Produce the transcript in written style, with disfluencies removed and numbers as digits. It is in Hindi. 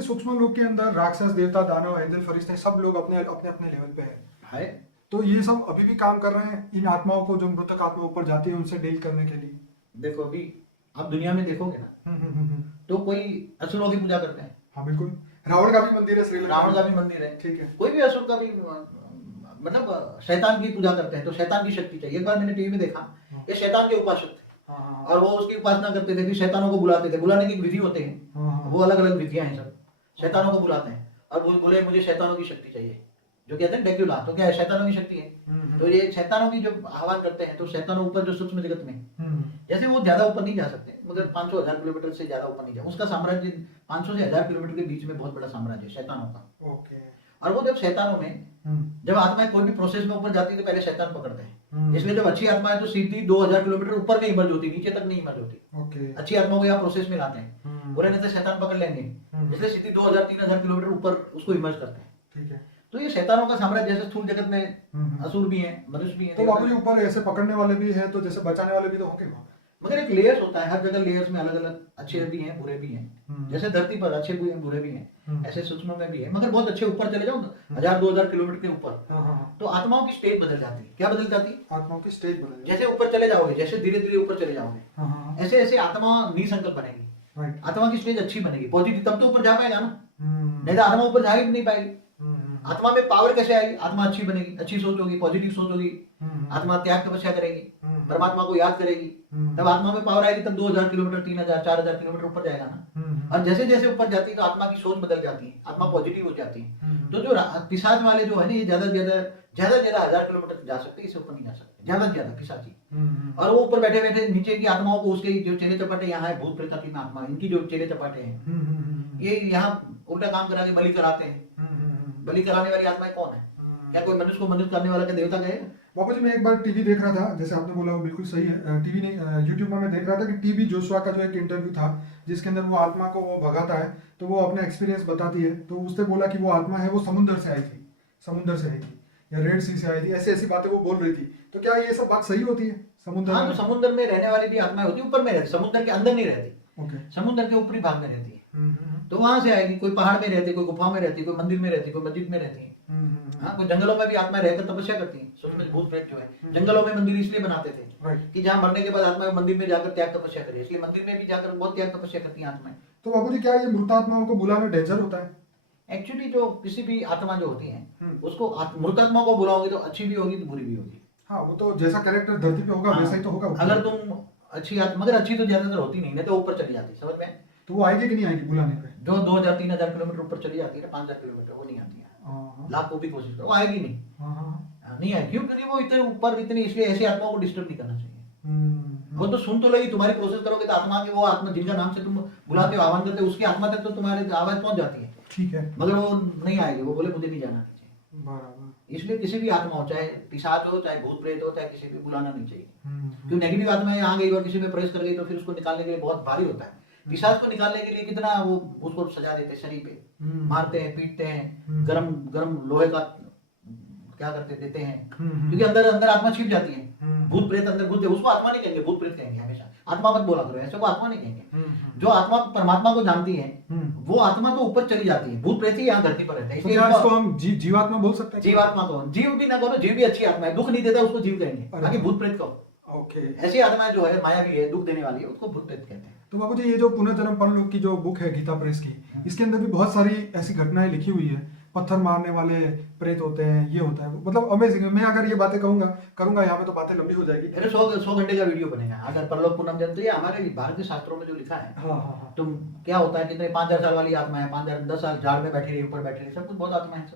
इतने सूक्ष्म लोग के अंदर राक्षस, देवता, दानव, एंजल, फरिश्ते सब लोग अपने अपने अपने लेवल पे है। तो ये सब अभी भी काम कर रहे हैं इन आत्माओं को, जो मृतक आत्मा ऊपर जाती है उनसे डील करने के लिए। देखो अभी आप दुनिया में देखोगे ना, हम्म। तो कोई असुरों की पूजा करते हैं। हाँ बिल्कुल, रावण का भी मंदिर है श्रीलंका रावण का में। भी मंदिर है। ठीक है। कोई भी असुर का भी मतलब शैतान की पूजा करते हैं, तो शैतान की शक्ति चाहिए। एक बार मैंने टीवी में देखा, ये शैतान के उपासक थे। हाँ। और वो उसकी उपासना करते थे, फिर शैतानों को बुलाते थे। बुलाने की विधि होते हैं, हाँ। वो अलग अलग विधियां हैं सब। शैतानों को बुलाते हैं और बोले मुझे शैतानों की शक्ति चाहिए, जो कहते हैं ड्रैकुला। तो क्या है, शैतानों की शक्ति है। तो ये शैतानों की जब आह्वान करते हैं, तो शैतानों ऊपर जो सूक्ष्म जगत में, जैसे वो ज्यादा ऊपर नहीं जा सकते, मगर 500,000 किलोमीटर से ज्यादा ऊपर नहीं जा, उसका साम्राज्य 500 से 1000 किलोमीटर के बीच में बहुत बड़ा साम्राज्य है शैतानों का। ओके। और वो जब शैतानों में, जब आत्माएं कोई भी प्रोसेस में ऊपर जाती है, तो पहले शैतान पकड़ते हैं। इसलिए जब अच्छी आत्मा है तो सीधी 2000 किलोमीटर ऊपर नहीं इमर्ज होती, नीचे तक नहीं इमर्ज होती। ओके। अच्छी आत्माओं को यहाँ प्रोसेस में लाते हैं, बुरे नहीं तो शैतान पकड़ लेंगे, इसलिए सीधी 2000-3000 किलोमीटर ऊपर उसको इमर्ज करते हैं। ठीक है। तो ये शैतानों का साम्राज्य, जैसे स्थूल जगत में असुर भी हैं, मनुष्य भी हैं। तो बाबू जी ऊपर ऐसे पकड़ने वाले भी हैं, तो जैसे बचाने वाले भी तो होंगे वहाँ पे। मगर एक लेयर्स होता है, हर जगह लेयर्स में अलग अलग अच्छे भी हैं, बुरे भी हैं। जैसे धरती पर अच्छे भी हैं, बुरे भी हैं, ऐसे सूक्ष्म में भी है। मगर बहुत अच्छे ऊपर चले जाओ, 1000-2000 किलोमीटर के ऊपर, हाँ। तो आत्माओं की स्टेज बदल जाती है। क्या बदल जाती है? आत्माओं की स्टेज बदल जाती जैसे ऊपर चले जाओगे, जैसे धीरे धीरे ऊपर चले जाओगे, है। हाँ। ऐसे ऐसे आत्मा निसंकल्प बनेगी। राइट। आत्मा की स्टेज अच्छी बनेगी, पॉजिटिव, तब तो ऊपर जा पाएगा ना। नहीं तो आत्मा ऊपर जा ही नहीं पाएगी। आत्मा में पावर कैसे आएगी? आत्मा अच्छी बनेगी, अच्छी सोच होगी, पॉजिटिव सोच होगी, आत्मा त्याग तपस्या करेगी, परमात्मा को याद करेगी, तब आत्मा में पावर आएगी। तब 2000 किलोमीटर, 3000, 4000 किलोमीटर ऊपर जाएगा ना। और जैसे जैसे ऊपर जाती है, तो आत्मा की सोच बदल जाती है, आत्मा पॉजिटिव हो जाती है। तो जो पिशाच वाले जो है ना, ये ज्यादा से ज्यादा 1000 किलोमीटर जा सकते हैं, इससे ऊपर नहीं जा सकते, ज्यादा से ज्यादा पिशाची। और वो ऊपर बैठे बैठे नीचे की आत्माओं को, उसके जो चेहरे चपाटे यहाँ है, भूत प्रेत की आत्मा, इनकी जो चेहरे चपाटे हैं, ये यहाँ उल्टा काम करा के बलि कराते हैं। बलि कराने वाली आत्माएं कौन है? क्या कोई मनुष्य को मनुष्य करने वाला क्या देवता कहेगा? बाबू जी मैं एक बार टीवी देख रहा था, जैसे आपने बोला वो बिल्कुल सही है, टीवी नहीं यूट्यूब में मैं देख रहा था कि टीबी जोशुआ का जो एक इंटरव्यू था, जिसके अंदर वो आत्मा को वो भगाता है, तो वो अपना एक्सपीरियंस बताती है। तो उसने बोला कि वो आत्मा है वो समुद्र से आई थी, समुद्र से आई थी या रेड सी से आई थी, ऐसी ऐसी बातें वो बोल रही थी। तो क्या ये सब बात सही होती है? समुद्र हाँ, तो समुद्र में रहने वाली भी आत्माएं होती है, ऊपर में रहती, समुद्र के अंदर नहीं रहती। ओके। समुद्र के ऊपरी भाग में रहती है। तो वहां से आएगी, कोई पहाड़ में रहती है, कोई गुफा में रहती है, कोई मंदिर में रहती है, कोई मस्जिद में रहती है। हाँ, कोई जंगलों में भी आत्माएं रहकर तपस्या करती है। सोच भूत प्रेत जो है, जंगलों में मंदिर इसलिए बनाते थे कि जहाँ मरने के बाद आत्मा मंदिर में जाकर त्याग तपस्या करे, इसलिए मंदिर में भी जाकर बहुत त्याग तपस्या करती है आत्माएं। तो बाबू जी क्या ये मृतात्माओं को बुलाना डेंजर होता है? एक्चुअली जो किसी भी आत्मा जो होती है, उसको मृतात्मा को बुलाओगे तो अच्छी भी होगी तो बुरी भी होगी। हाँ, वो तो जैसा कैरेक्टर धरती पे होगा वैसा ही तो होगा। अगर तुम अच्छी आत्मा, मगर अच्छी तो ज्यादातर होती नहीं तो ऊपर चली जाती, समझ में? तो वो आएगी कि नहीं आएगी बुलाने पे? जो 2000-3000 किलोमीटर ऊपर चली जाती है ना, 5000 किलोमीटर, वो नहीं आती है। लाख को भी कोशिश करो, वो आएगी नहीं। नहीं आएगी, क्यों? क्योंकि वो इतने ऊपर, इतनी, इसलिए ऐसी आत्माओं को डिस्टर्ब नहीं करना चाहिए। वो तो सुन तो लगी, तुम्हारी प्रोसेस करोगे तो आत्मा की, वो आत्मा जिनका नाम से तुम बुलाते हो, आह्वान करते हो, उसकी आत्मा तक तो तुम्हारी आवाज पहुंच जाती है। ठीक है। मगर वो नहीं आएगी, वो बोले मुझे नहीं जाना चाहिए। बराबर। इसलिए किसी भी आत्मा हो, चाहे पिशाच हो, चाहे भूत प्रेत हो, चाहे किसी भी, बुलाना नहीं चाहिए। क्यों? नेगेटिव आत्मा यहाँ गई और किसी में प्रवेश कर गई तो फिर उसको निकालने के लिए बहुत भारी होता है। पिशाच को निकालने के लिए कितना वो उसको सजा देते हैं, शरीर पे मारते हैं, पीटते हैं, गरम गरम लोहे का क्या करते देते हैं, क्योंकि अंदर अंदर आत्मा छिप जाती है। भूत प्रेत अंदर घुस, उसको आत्मा नहीं कहेंगे, भूत प्रेत कहेंगे हमेशा। आत्मा मत बोला करो, ऐसे को आत्मा नहीं कहेंगे। जो आत्मा परमात्मा को जानती है, वो आत्मा तो ऊपर चली जाती है। भूत प्रेत ही यहाँ धरती पर रहते हैं, इसलिए इसको हम जीवात्मा बोल सकते हैं। जीवात्मा को जीव भी ना करो, जीव भी अच्छी आत्मा है, दुख नहीं देता उसको जीव कहेंगे, बाकी भूत प्रेत कहो। ओके। ऐसी आत्मा जो है माया भी है, दुख देने वाली है, उसको भूत प्रेत कहते हैं। तो बाबू जी ये जो पुनर्जन्म परलोक की जो बुक है गीता प्रेस की, इसके अंदर भी बहुत सारी ऐसी घटनाएं लिखी हुई है। पत्थर मारने वाले प्रेत होते हैं, ये होता है, मतलब अमेजिंग है। मैं अगर ये बातें करूंगा यहाँ पे तो बातें लंबी हो जाएगी। अरे 100 घंटे का वीडियो बनेगा अगर परलोक पुनर्जन्म। तो ये हमारे भारतीय शास्त्रों में जो लिखा है। हाँ। तुम क्या होता है, कितने 5000 साल वाली आत्मा है, 5000, 10 साल झाड़ में बैठी रही, ऊपर बैठी रही, सब कुछ बहुत आत्मा है।